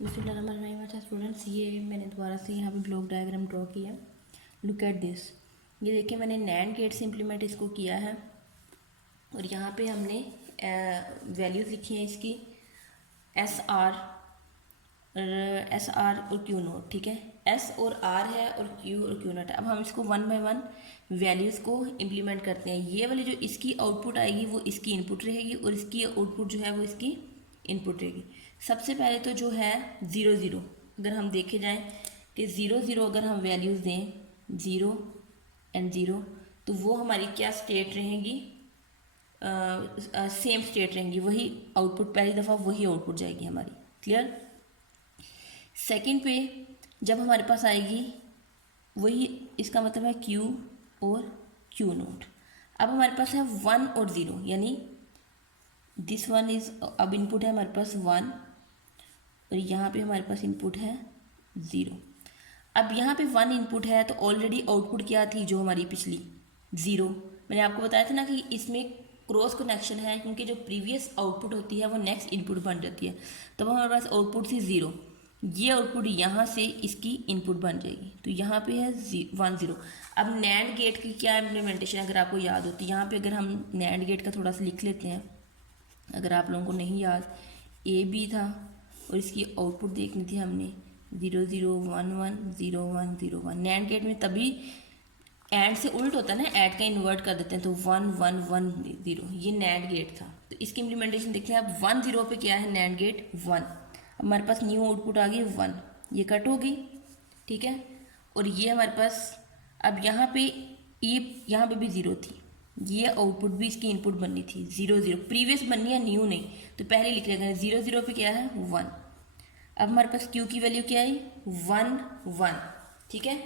बिस्मिल्लाहिर्रहमानिर्रहीम। अच्छा स्टूडेंट्स, ये मैंने दोबारा से यहाँ पे ब्लॉक डायग्राम ड्रॉ किया। Look at this. ये देखिए मैंने नैंड गेट से इम्प्लीमेंट इसको किया है और यहाँ पे हमने वैल्यूज़ लिखी हैं इसकी एस आर और क्यू नोट। ठीक है, एस और आर है और क्यू नोट है। अब हम इसको वन बाय वन वैल्यूज़ को इम्प्लीमेंट करते हैं। ये वाली जो इसकी आउटपुट आएगी वो इसकी इनपुट रहेगी और इसकी आउटपुट जो है वो इसकी इनपुट रहेगी। सबसे पहले तो जो है ज़ीरो ज़ीरो, अगर हम देखे जाएं कि ज़ीरो ज़ीरो अगर हम वैल्यूज़ दें ज़ीरो एंड ज़ीरो, तो वो हमारी क्या स्टेट रहेंगी, सेम स्टेट रहेंगी। वही आउटपुट, पहली दफ़ा वही आउटपुट जाएगी हमारी। क्लियर। सेकंड पे जब हमारे पास आएगी वही, इसका मतलब है क्यू और क्यू नोट। अब हमारे पास है वन और ज़ीरो, यानी दिस वन इज़, अब इनपुट है हमारे पास वन और यहाँ पे हमारे पास इनपुट है ज़ीरो। अब यहाँ पे वन इनपुट है तो ऑलरेडी आउटपुट क्या थी जो हमारी पिछली, ज़ीरो। मैंने आपको बताया था ना कि इसमें क्रॉस कनेक्शन है, क्योंकि जो प्रीवियस आउटपुट होती है वो नेक्स्ट इनपुट बन जाती है। तब हमारे पास आउटपुट थी ज़ीरो, ये आउटपुट यहाँ से इसकी इनपुट बन जाएगी। तो यहाँ पे है वन ज़ीरो। अब नैंड गेट की क्या इम्प्लीमेंटेशन अगर आपको याद होती है, यहाँ पे अगर हम नैंड गेट का थोड़ा सा लिख लेते हैं, अगर आप लोगों को नहीं याद, ए बी था और इसकी आउटपुट देखनी थी हमने zero zero one one zero one zero one. NAND gate में तभी एंड से उल्ट होता है ना, ऐड का इन्वर्ट कर देते हैं तो वन वन वन ज़ीरो, ये नैंड गेट था। तो इसकी इम्प्लीमेंटेशन देखते हैं। अब वन ज़ीरो पे क्या है, नैंड गेट वन। अब हमारे पास न्यू आउटपुट आ गई वन, ये कट होगी। ठीक है, और ये हमारे पास अब यहाँ पे यहाँ पे भी ज़ीरो थी, ये आउटपुट भी इसकी इनपुट बननी थी ज़ीरो ज़ीरो, प्रीवियस बननी है न्यू नहीं, तो पहले लिख लेते हैं ज़ीरो ज़ीरो पे क्या है वन। अब हमारे पास क्यू की वैल्यू क्या आई, वन वन। ठीक है,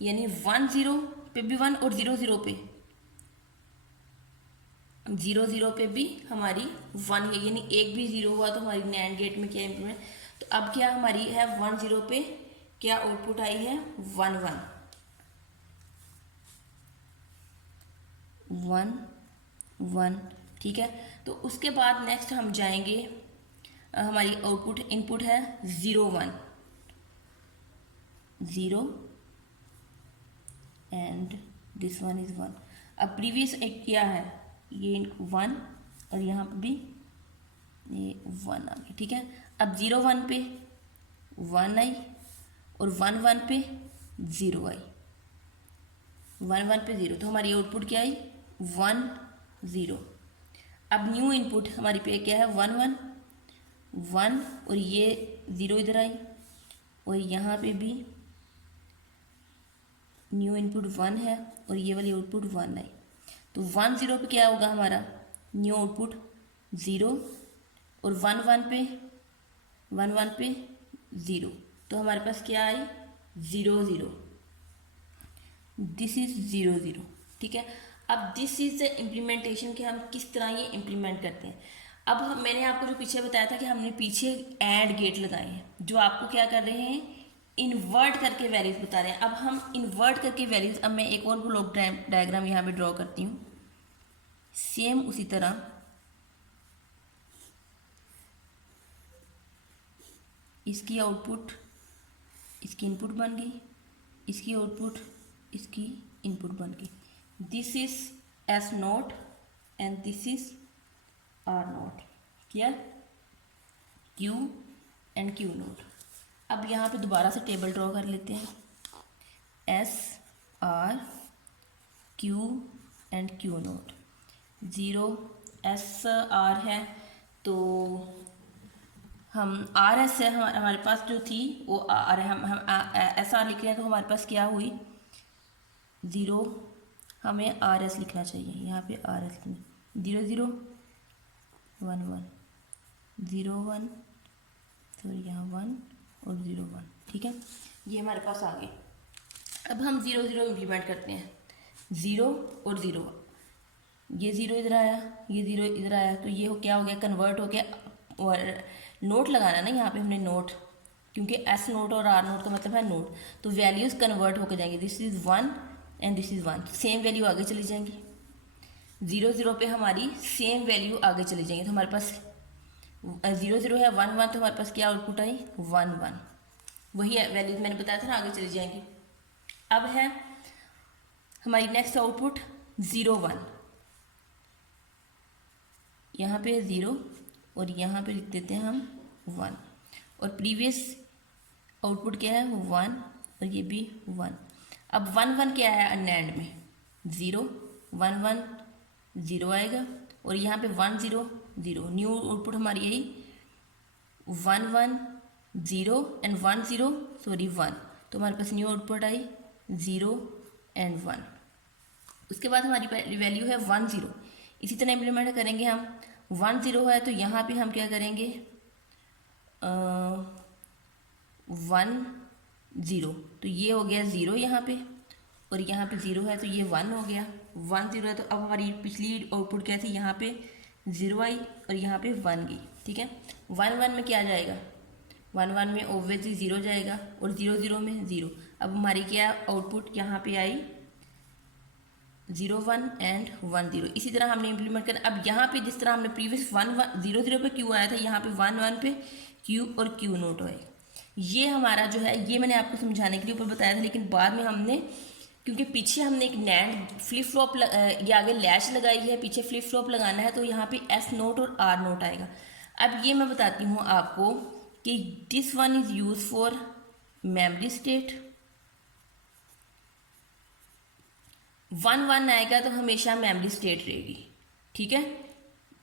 यानी वन ज़ीरो पे भी वन और ज़ीरो ज़ीरो पे, ज़ीरो ज़ीरो पे भी हमारी वन है, यानी एक भी ज़ीरो हुआ तो हमारी नैंड गेट में क्या इम्प्लीमेंट। तो अब क्या हमारी है वन ज़ीरो पे क्या आउटपुट आई है, वन वन वन वन। ठीक है, तो उसके बाद नेक्स्ट हम जाएंगे, हमारी आउटपुट इनपुट है zero one zero and this one is one. अब प्रीवियस एक क्या है, ये वन और यहाँ पे भी ये वन आ गया। ठीक है, अब ज़ीरो वन पे वन आई और वन वन पे ज़ीरो आई, वन वन पे ज़ीरो, तो हमारी आउटपुट क्या आई वन ज़ीरो। अब न्यू इनपुट हमारी पे क्या है वन वन वन और ये ज़ीरो इधर आई और यहाँ पे भी न्यू इनपुट वन है और ये वाली आउटपुट वन आई। तो वन ज़ीरो पे क्या होगा हमारा न्यू आउटपुट ज़ीरो और वन वन पे ज़ीरो, तो हमारे पास क्या आई zero zero, this is zero zero. ठीक है, अब दिस इज़ द इम्प्लीमेंटेशन कि हम किस तरह ये इम्प्लीमेंट करते हैं। अब मैंने आपको जो पीछे बताया था कि हमने पीछे ऐड गेट लगाए हैं, जो आपको क्या कर रहे हैं, इन्वर्ट करके वैल्यूज़ बता रहे हैं। अब हम इन्वर्ट करके वैल्यूज़, अब मैं एक और ब्लॉक डायग्राम यहाँ पे ड्रॉ करती हूँ, सेम उसी तरह इसकी आउटपुट इसकी इनपुट बन गई, इसकी आउटपुट इसकी इनपुट बन गई। This is S not and this is R not. Clear, Q and Q not. अब यहाँ पे दोबारा से टेबल ड्रॉ कर लेते हैं, S R Q and Q note. Zero S R है तो हम आर एस है, हमारे पास जो थी वो आर है, हम एस आर लिख रहे हैं तो हमारे पास क्या हुई ज़ीरो, हमें आर एस लिखना चाहिए, यहाँ पे R S zero zero one one zero one, sorry यहाँ वन और ज़ीरो वन। ठीक है, ये हमारे पास आ गए। अब हम ज़ीरो ज़ीरो इम्प्लीमेंट करते हैं, ज़ीरो और ज़ीरो, ये ज़ीरो इधर आया, ये ज़ीरो इधर आया, तो ये क्या हो गया, कन्वर्ट हो गया। और नोट लगाना ना यहाँ पे हमने नोट, क्योंकि एस नोट और आर नोट का मतलब है नोट, तो वैल्यूज़ कन्वर्ट होकर जाएंगी। This is one and this is one, same value आगे चली जाएंगी। ज़ीरो ज़ीरो पे हमारी सेम वैल्यू आगे चली जाएंगी, तो हमारे पास 0 0 है, 1 1, तो हमारे पास क्या आउटपुट आई 1 1। वही वैल्यूज मैंने बताया था ना, आगे चली जाएंगी। अब है हमारी नेक्स्ट आउटपुट 0 1, यहाँ पे 0 और यहाँ पे लिख देते हैं हम 1, और प्रीवियस आउटपुट क्या है 1 और ये भी 1। अब 1 1 क्या है अनएंड में 0 1 1 0 आएगा, और यहाँ पे 1 0 0, न्यू आउटपुट हमारी यही 1 1 0 एंड 1 0 सॉरी 1, तो हमारे पास न्यू आउटपुट आई 0 एंड 1। उसके बाद हमारी वैल्यू है 1 0, इसी तरह इम्प्लीमेंट करेंगे हम। 1 0 है तो यहाँ पे हम क्या करेंगे 1 0, तो ये हो गया 0 यहाँ पे, और यहाँ पे 0 है तो ये 1 हो गया। 1 0 है तो अब हमारी पिछली आउटपुट क्या थी, यहाँ पे 0 आई और यहाँ पे 1 गई, ठीक है। 1 1 में क्या जाएगा, 1 1 में ऑब्वियसली 0 जाएगा, और 0 0 में 0। अब हमारी क्या आउटपुट यहाँ पे आई 0 1 एंड 1 0। इसी तरह हमने इम्प्लीमेंट करना। अब यहाँ पे जिस तरह हमने प्रीवियस 1 1 0 0 पे क्यू आया था, यहाँ पे 1 1 पे क्यू और क्यू नोट आएगा। ये हमारा जो है, ये मैंने आपको समझाने के लिए ऊपर बताया था, लेकिन बाद में हमने, क्योंकि पीछे हमने एक नैंड फ्लिप फ्लॉप ये आगे लैच लगाई है, पीछे फ्लिप फ्लॉप लगाना है, तो यहाँ पे एस नोट और आर नोट आएगा। अब ये मैं बताती हूँ आपको कि this one is use for memory state. 1 1 आएगा तो हमेशा मेमोरी स्टेट रहेगी, ठीक है,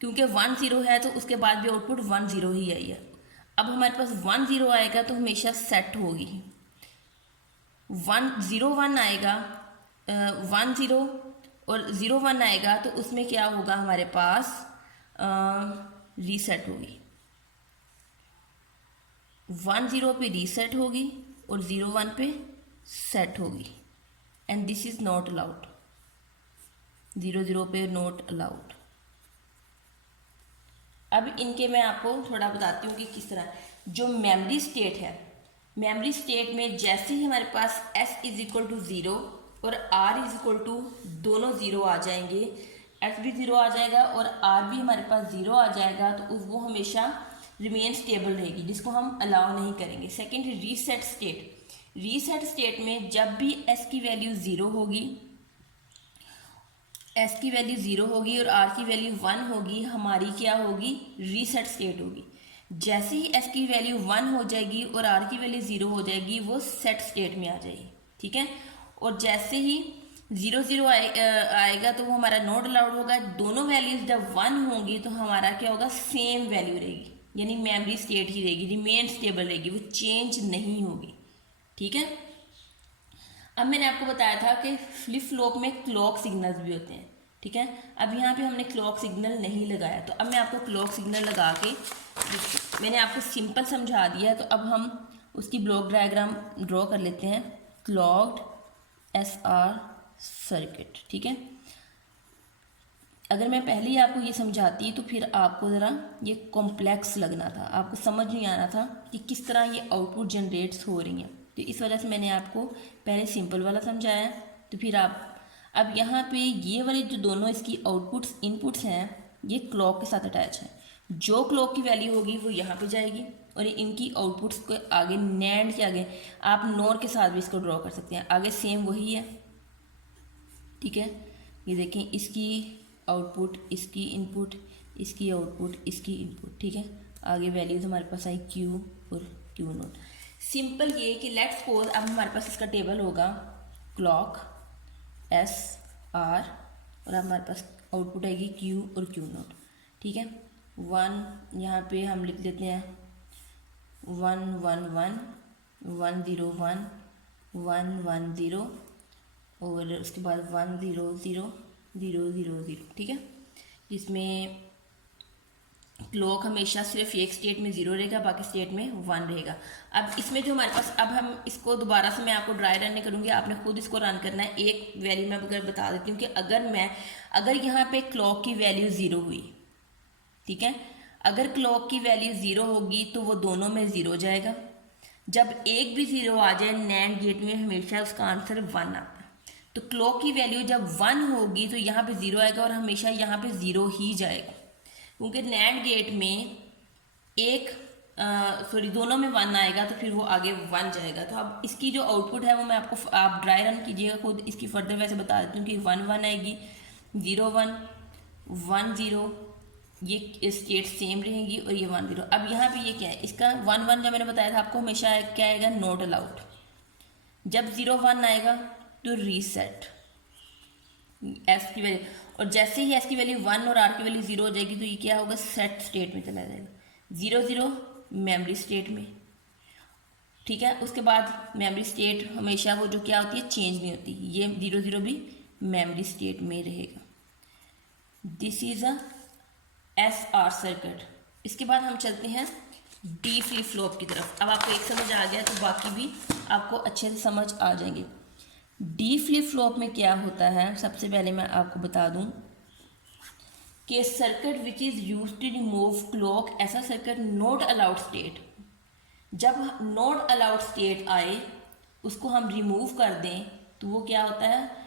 क्योंकि 1 0 है तो उसके बाद भी आउटपुट 1 0 ही आई है। अब हमारे पास 1 0 आएगा तो हमेशा सेट होगी। 1 0 1 आएगा 1 0 और 0 1 आएगा तो उसमें क्या होगा, हमारे पास रीसेट होगी। 1 0 पे रीसेट होगी और 0 1 पे सेट होगी, and this is not allowed. 0 0 पे नॉट अलाउड। अब इनके मैं आपको थोड़ा बताती हूँ कि किस तरह जो मेमोरी स्टेट है, मेमोरी स्टेट में जैसे ही हमारे पास s इज इक्वल टू 0 और r इज इक्वल टू दोनों 0 आ जाएंगे, s भी 0 आ जाएगा और r भी हमारे पास 0 आ जाएगा, तो वो हमेशा रिमेन स्टेबल रहेगी, जिसको हम अलाउ नहीं करेंगे। Second reset state. Reset state में जब भी s की वैल्यू 0 होगी, s की वैल्यू 0 होगी और r की वैल्यू 1 होगी, हमारी क्या होगी, रीसेट स्टेट होगी। जैसे ही s की वैल्यू 1 हो जाएगी और r की वैल्यू 0 हो जाएगी, वो सेट स्टेट में आ जाएगी, ठीक है। और जैसे ही 0 0 आएगा तो वो हमारा नॉट अलाउड होगा। दोनों वैल्यूज जब 1 होंगी तो हमारा क्या होगा, सेम वैल्यू रहेगी, यानी मेमोरी स्टेट ही रहेगी, रिमेन स्टेबल रहेगी, वो चेंज नहीं होगी, ठीक है। अब मैंने आपको बताया था कि फ्लिप फ्लॉप में क्लॉक सिग्नल्स भी होते हैं, ठीक है। अब यहाँ पे हमने क्लॉक सिग्नल नहीं लगाया, तो अब मैं आपको क्लॉक सिग्नल लगा के, मैंने आपको सिंपल समझा दिया है, तो अब हम उसकी ब्लॉक डायग्राम ड्रॉ कर लेते हैं। क्लॉक्ड SR सर्किट, ठीक है। अगर मैं पहले ही आपको ये समझाती तो फिर आपको ज़रा ये कॉम्प्लेक्स लगना था, आपको समझ नहीं आना था कि किस तरह ये आउटपुट जनरेट्स हो रही हैं, तो इस वजह से मैंने आपको पहले सिंपल वाला समझाया। तो फिर आप अब यहाँ पे ये वाले जो दोनों इसकी आउटपुट्स इनपुट्स हैं, ये क्लॉक के साथ अटैच हैं। जो क्लॉक की वैल्यू होगी वो यहाँ पे जाएगी, और इनकी आउटपुट्स को आगे नैंड के आगे आप नोर के साथ भी इसको ड्रॉ कर सकते हैं, आगे सेम वही है, ठीक है। ये देखें, इसकी आउटपुट, इसकी इनपुट, इसकी आउटपुट, इसकी इनपुट, ठीक है। आगे वैल्यूज हमारे पास आई Q और Q नोट। सिंपल ये कि लेट्स सपोज अब हमारे पास इसका टेबल होगा क्लॉक S R और अब हमारे पास आउटपुट आएगी Q और Q नोट, ठीक है। 1 यहाँ पे हम लिख देते हैं 1 1 1 1 0 1 1 1 0 और उसके बाद 1 0 0 0 0 0, ठीक है। इसमें क्लॉक हमेशा सिर्फ एक स्टेट में 0 रहेगा, बाकी स्टेट में 1 रहेगा। अब इसमें जो हमारे पास, अब हम इसको दोबारा से मैं आपको ड्राई रन नहीं करूँगी, आपने खुद इसको रन करना है। एक वैल्यू मैं अगर बता देती हूँ कि अगर यहाँ पे क्लॉक की वैल्यू 0 हुई, ठीक है, अगर क्लॉक की वैल्यू 0 होगी तो वो दोनों में 0 जाएगा। जब एक भी 0 आ जाए नैंड गेट में हमेशा उसका आंसर 1 आता है। तो क्लॉक की वैल्यू जब 1 होगी तो यहाँ पे 0 आएगा और हमेशा यहाँ पे 0 ही जाएगा, क्योंकि नैंड गेट में एक सॉरी दोनों में 1 आएगा तो फिर वो आगे 1 जाएगा। तो अब इसकी जो आउटपुट है वो मैं आपको, आप ड्राई रन कीजिएगा खुद, इसकी फर्दर वैसे बता देती हूँ कि 1 1 आएगी, 0 1 1 0, ये स्टेट सेम रहेंगी और ये 1 0। अब यहाँ पे ये क्या है, इसका 1 1 जो मैंने बताया था आपको, हमेशा क्या आएगा, नॉट अलाउड। जब 0 1 आएगा तो रीसेट एस की वैल्यू, और जैसे ही एस की वैल्यू 1 और आर की वैल्यू 0 हो जाएगी तो ये क्या होगा, सेट स्टेट में चला जाएगा। 0 0 मेमोरी स्टेट में, ठीक है। उसके बाद मेमोरी स्टेट हमेशा वो जो क्या होती है, चेंज नहीं होती, ये 0 0 भी मेमोरी स्टेट में रहेगा। This is a S R circuit. इसके बाद हम चलते हैं डी फ्लिप फ्लॉप की तरफ। अब आपको एक समझ आ गया तो बाकी भी आपको अच्छे से समझ आ जाएंगे। डी फ्लिप फ्लॉप में क्या होता है, सबसे पहले मैं आपको बता दूं कि circuit which is use to remove clock, ऐसा सर्किट नॉट अलाउड स्टेट, जब नॉट अलाउड स्टेट आए उसको हम रिमूव कर दें तो वो क्या होता है,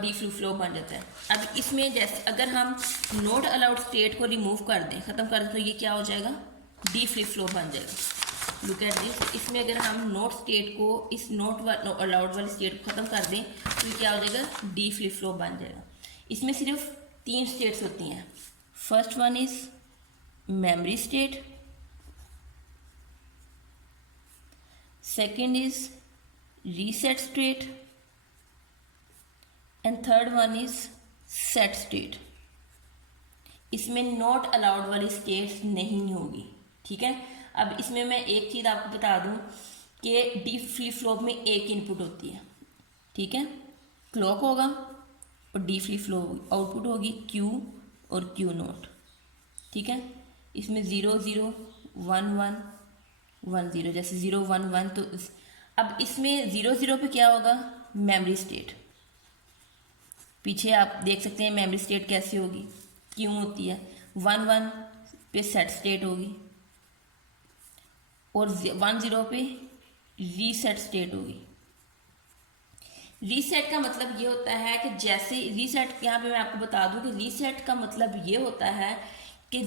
डी फ्लिप फ्लॉप बन जाता है। अब इसमें जैसे अगर हम नॉट अलाउड स्टेट को रिमूव कर दें, ख़त्म कर दें, तो ये क्या हो जाएगा, डी फ्लिप फ्लॉप बन जाएगा। लुक एट दिस, इसमें अगर हम नॉट स्टेट को, इस नॉट अलाउड वाली स्टेट को ख़त्म कर दें तो ये क्या हो जाएगा, डी फ्लिप फ्लॉप बन जाएगा। इसमें सिर्फ 3 स्टेट्स होती हैं। First one is memory state, second is reset state, and third one is set state. इसमें नॉट अलाउड वाली स्टेट्स नहीं होगी, ठीक है। अब इसमें मैं एक चीज़ आपको बता दूं कि डी फ्लिप फ्लॉप में एक इनपुट होती है, ठीक है, क्लॉक होगा और डी फ्लिप फ्लॉप आउटपुट होगी क्यू और क्यू नॉट, ठीक है। इसमें 0 0 1 1 1 0, जैसे 0 1 1, तो अब इसमें 0 0 पे क्या होगा, मेमोरी स्टेट। पीछे आप देख सकते हैं मेमोरी स्टेट कैसी होगी, क्यों होती है। 1 1 पे सेट स्टेट होगी और 1 0 पे रीसेट स्टेट होगी। रीसेट का मतलब ये होता है कि जैसे रीसेट, यहाँ पे मैं आपको बता दूं कि रीसेट का मतलब ये होता है कि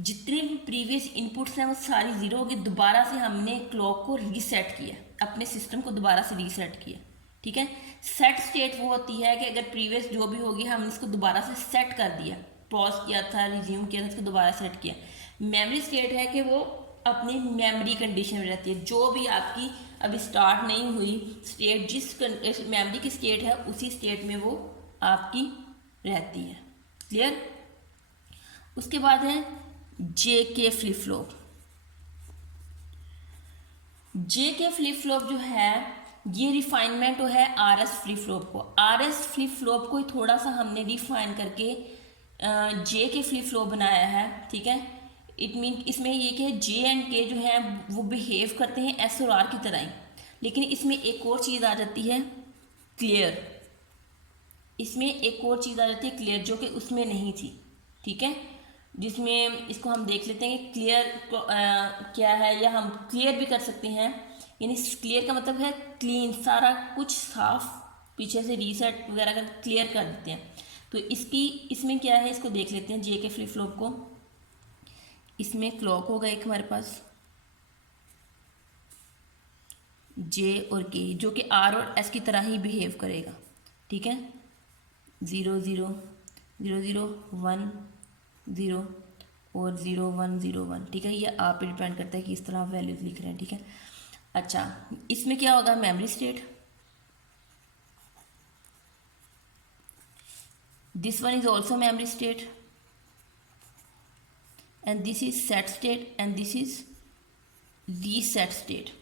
जितने भी प्रीवियस इनपुट्स हैं वो सारी ज़ीरो होगी, दोबारा से हमने क्लॉक को रीसेट किया, अपने सिस्टम को दोबारा से रीसेट किया, ठीक है। सेट स्टेट वो होती है कि अगर प्रीवियस जो भी होगी हमने इसको दोबारा से सेट कर दिया, पॉज किया था, रिज्यूम किया था, इसको दोबारा सेट किया। मेमोरी स्टेट है कि वो अपनी मेमोरी कंडीशन में रहती है, जो भी आपकी अभी स्टार्ट नहीं हुई स्टेट, जिस मेमोरी की स्टेट है उसी स्टेट में वो आपकी रहती है। क्लियर। उसके बाद है जे के फ्लिप फ्लॉप। जे के फ्लिप फ्लॉप जो है ये रिफाइनमेंट है आर एस फ्लिप फ्लॉप को। आर एस फ्लिप फ्लॉप को थोड़ा सा हमने रिफाइन करके जे के फ्लिप फ्लॉप बनाया है, ठीक है। इट मीन इसमें ये कि जे एंड के जो है वो बिहेव करते हैं एस और आर की तरह ही, लेकिन इसमें एक और चीज़ आ जाती है क्लियर। इसमें एक और चीज़ आ जाती है क्लियर जो कि उसमें नहीं थी, ठीक है। जिसमें इसको हम देख लेते हैं कि क्लियर क्या है, या हम क्लियर भी कर सकते हैं। यानी क्लियर का मतलब है क्लीन, सारा कुछ साफ, पीछे से रीसेट वगैरह कर क्लियर कर देते हैं। तो इसमें क्या है, इसको देख लेते हैं जे के फ्लिप फ्लॉप को। इसमें क्लॉक होगा एक हमारे पास जे और के, जो कि आर और एस की तरह ही बिहेव करेगा, ठीक है। 0 0 0 0 1 0 और 0 1 0 1, ठीक है। ये आप पे डिपेंड करता है कि इस तरह आप वैल्यूज लिख रहे हैं, ठीक है। अच्छा, इसमें क्या होगा, memory state, this one is also memory state, and this is set state, and this is reset state.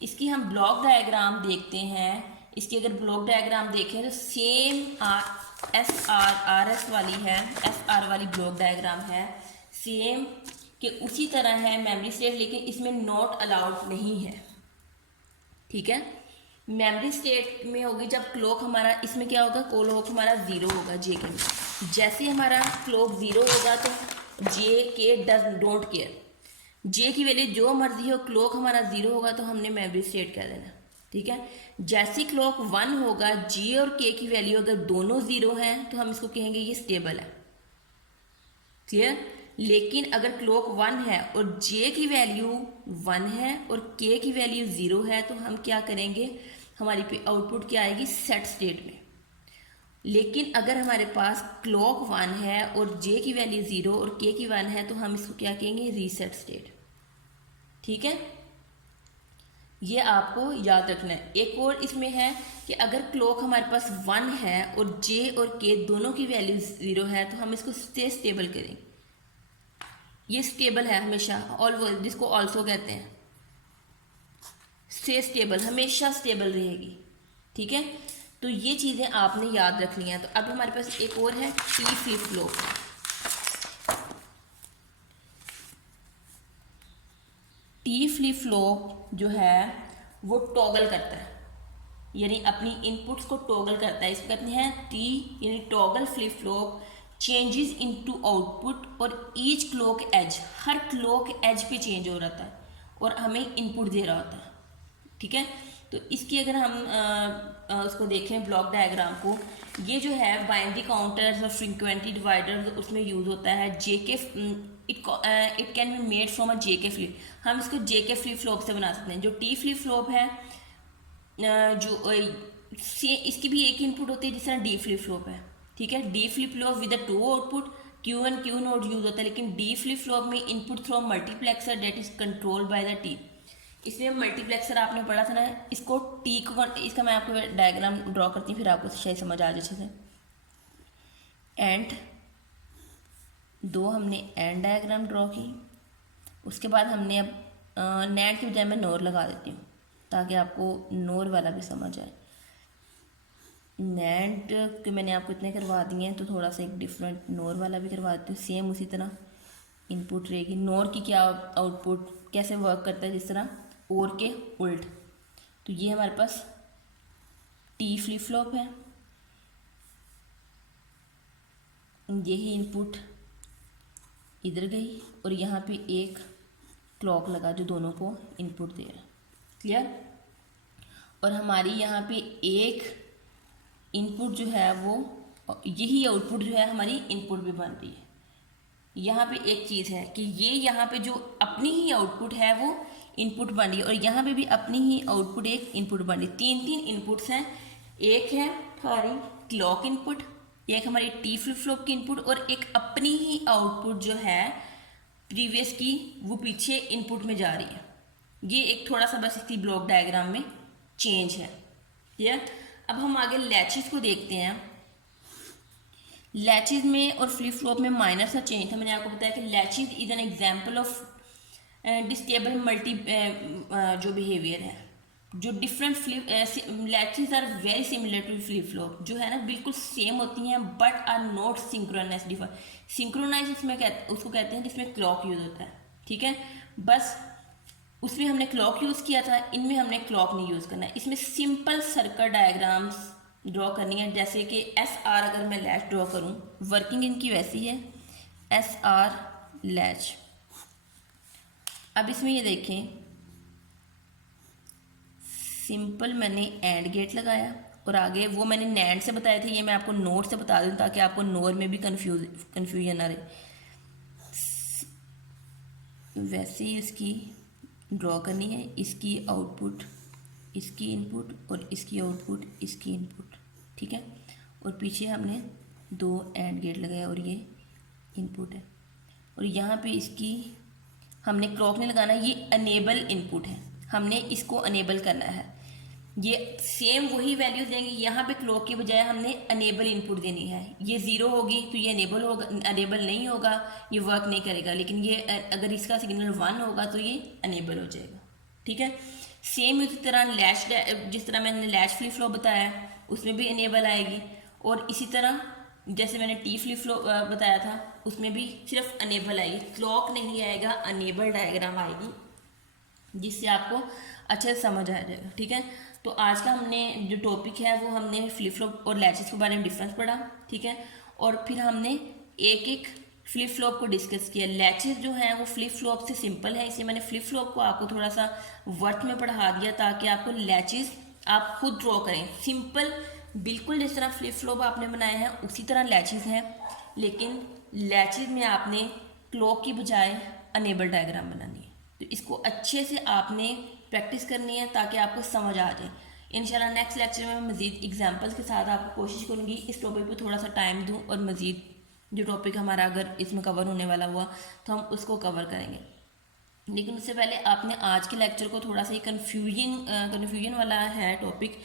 इसकी हम ब्लॉक डायग्राम देखते हैं। इसकी अगर ब्लॉक डायग्राम देखें तो सेम आर एस वाली है, एस आर वाली ब्लॉक डायग्राम है सेम, कि उसी तरह है मेमोरी स्टेट, लेकिन इसमें नॉट अलाउड नहीं है, ठीक है। मेमोरी स्टेट में होगी जब क्लॉक हमारा, इसमें क्या होगा, क्लॉक हमारा 0 होगा जे के में। जैसे हमारा क्लॉक 0 होगा तो जे के डोंट केयर, जे की वैल्यू जो मर्जी हो, क्लॉक हमारा 0 होगा तो हमने मेमोरी स्टेट कह देना, ठीक है। जैसे क्लॉक 1 होगा, जे और के की वैल्यू अगर दोनों 0 हैं तो हम इसको कहेंगे ये स्टेबल है। क्लियर। लेकिन अगर क्लॉक 1 है और जे की वैल्यू 1 है और के की वैल्यू 0 है तो हम क्या करेंगे, हमारी आउटपुट क्या आएगी, सेट स्टेट में। लेकिन अगर हमारे पास क्लॉक 1 है और जे की वैल्यू 0 और के की 1 है तो हम इसको क्या कहेंगे, रीसेट स्टेट। ठीक है, ये आपको याद रखना है। एक और इसमें है कि अगर क्लॉक हमारे पास 1 है और जे और के दोनों की वैल्यू 0 है तो हम इसको स्टे स्टेबल करें। ये स्टेबल है हमेशा, ऑलवेज, जिसको ऑल्सो कहते हैं, स्टे स्टेबल, हमेशा स्टेबल रहेगी। ठीक है, तो ये चीज़ें आपने याद रखनी है। तो अब हमारे पास एक और है T flip flop. T flip flop जो है वो टॉगल करता है, यानी अपनी इनपुट्स को टॉगल करता है। इसको कहते हैं टी यानी toggle flip flop changes into output और ईच क्लॉक एज, हर क्लॉक एज पे चेंज हो रहा है और हमें इनपुट दे रहा होता है। ठीक है, तो इसकी अगर हम उसको देखें ब्लॉक डायग्राम को, ये जो है बाइनरी काउंटर्स और फ्रीक्वेंटली डिवाइडर उसमें यूज़ होता है। JK it can be made from a JK flip, हम इसको जेके फ्लिप फ्लॉप से बना सकते हैं। जो टी फ्लिप फ्लॉप है जो इसकी भी एक इनपुट होती है जिस तरह डी फ्लिप फ्लॉप है। ठीक है, D flip flop with two output Q1 Q not use होता है, लेकिन डी फ्लिप फ्लॉप में input through multiplexer data is controlled by the T. इसमें मल्टीप्लेक्सर आपने पढ़ा था ना, इसको टी को, इसका मैं आपको डायग्राम ड्रॉ करती हूँ फिर आपको शायद समझ आ जाए अच्छे से। एंड दो हमने एंड डायग्राम ड्रॉ की, उसके बाद हमने अब नैंड की बजाय मैं नोर लगा देती हूँ ताकि आपको नोर वाला भी समझ आए। नैंड के मैंने आपको इतने करवा दिए हैं तो थोड़ा सा एक डिफरेंट नोर वाला भी करवा देती हूँ। सेम उसी तरह इनपुट रहेगी। नोर की क्या आउटपुट कैसे वर्क करता है, जिस तरह और के उल्ट। तो ये हमारे पास टी फ्लिप फ्लॉप है, यही इनपुट इधर गई और यहाँ पे एक क्लॉक लगा जो दोनों को इनपुट दे रहा है। क्लियर, और हमारी यहाँ पे एक इनपुट जो है वो, यही आउटपुट जो है हमारी इनपुट भी बन रही है। यहाँ पे एक चीज़ है कि ये यहाँ पे जो अपनी ही आउटपुट है वो इनपुट बन रही है और यहाँ पे भी अपनी ही आउटपुट एक इनपुट बन रही है। तीन तीन इनपुट्स हैं, एक है हमारी क्लॉक इनपुट, एक हमारी टी फ्लिप फ्लॉप की इनपुट और एक अपनी ही आउटपुट जो है प्रीवियस की वो पीछे इनपुट में जा रही है। ये एक थोड़ा सा बस इसकी ब्लॉक डायग्राम में चेंज है। क्लियर, अब हम आगे लैचेस को देखते हैं। लैचेस में और फ्लिप फ्लॉप में माइनर सा चेंज था। मैंने आपको बताया कि latches is an example of bistable multi जो बिहेवियर है, जो different flip latches are very similar to flip flop, जो है ना बिल्कुल सेम होती हैं but are not synchronize. Synchronize उसमें उसको कहते हैं जिसमें क्लॉक यूज होता है। ठीक है, बस उसमें हमने क्लॉक यूज़ किया था, इनमें हमने क्लॉक नहीं यूज़ करना है। इसमें सिंपल सर्कल डायग्राम्स ड्रॉ करनी है, जैसे कि एस आर अगर मैं लैच ड्रॉ करूं, वर्किंग इनकी वैसी है एस आर लैच। अब इसमें ये देखें, सिंपल मैंने एंड गेट लगाया और आगे वो मैंने नैंड से बताए थे, ये मैं आपको नोट से बता दूं ताकि आपको नोर में भी कन्फ्यूजन ना रहे। वैसे ही इसकी ड्रॉ करनी है, इसकी आउटपुट इसकी इनपुट और इसकी आउटपुट इसकी इनपुट। ठीक है, और पीछे हमने दो एंड गेट लगाया और ये इनपुट है और यहाँ पे इसकी हमने क्लॉक नहीं लगाना, ये अनेबल इनपुट है, हमने इसको अनेबल करना है। ये सेम वही वैल्यूज देंगे, यहाँ पे क्लॉक की बजाय हमने अनेबल इनपुट देनी है। ये 0 होगी तो ये अनेबल होगा, अनेबल नहीं होगा ये वर्क नहीं करेगा, लेकिन ये अगर इसका सिग्नल 1 होगा तो ये अनेबल हो जाएगा। ठीक है, सेम इसी तरह लैच, जिस तरह मैंने लैच फ्लिप फ्लॉप बताया उसमें भी अनेबल आएगी और इसी तरह जैसे मैंने टी फ्लिप फ्लॉप बताया था उसमें भी सिर्फ अनेबल आएगी, क्लॉक नहीं आएगा, अनेबल डायग्राम आएगी, जिससे आपको अच्छे से समझ आ जाएगा। ठीक है, तो आज का हमने जो टॉपिक है वो हमने फ्लिप फ्लॉप और लैचेस के बारे में डिफरेंस पढ़ा। ठीक है, और फिर हमने एक एक फ्लिप फ्लॉप को डिस्कस किया। लैचेस जो हैं वो फ्लिप फ्लॉप से सिंपल है, इसलिए मैंने फ्लिप फ्लॉप को आपको थोड़ा सा वर्थ में पढ़ा दिया ताकि आपको लैचेस आप खुद ड्रॉ करें। सिंपल बिल्कुल जिस तरह फ्लिप फ्लॉप आपने बनाए हैं उसी तरह लैचेस हैं, लेकिन लैचेस में आपने क्लॉक की बजाय अनेबल डायग्राम बनानी है। तो इसको अच्छे से आपने प्रैक्टिस करनी है ताकि आपको समझ आ जाए। इंशाल्लाह नेक्स्ट लेक्चर में मैं मज़ीद एग्जांपल्स के साथ आपको कोशिश करूँगी इस टॉपिक पे थोड़ा सा टाइम दूँ और मज़ीद जो टॉपिक हमारा अगर इसमें कवर होने वाला हुआ तो हम उसको कवर करेंगे। लेकिन उससे पहले आपने आज के लेक्चर को थोड़ा सा ही कन्फ्यूजन वाला है टॉपिक,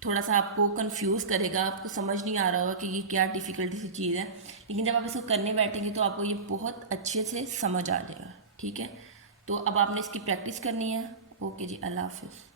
थोड़ा सा आपको कंफ्यूज करेगा, आपको समझ नहीं आ रहा होगा कि ये क्या डिफ़िकल्टी सी चीज़ है, लेकिन जब आप इसको करने बैठेंगे तो आपको ये बहुत अच्छे से समझ आ जाएगा। ठीक है, तो अब आपने इसकी प्रैक्टिस करनी है। ओके जी, अल्लाह हाफिज़।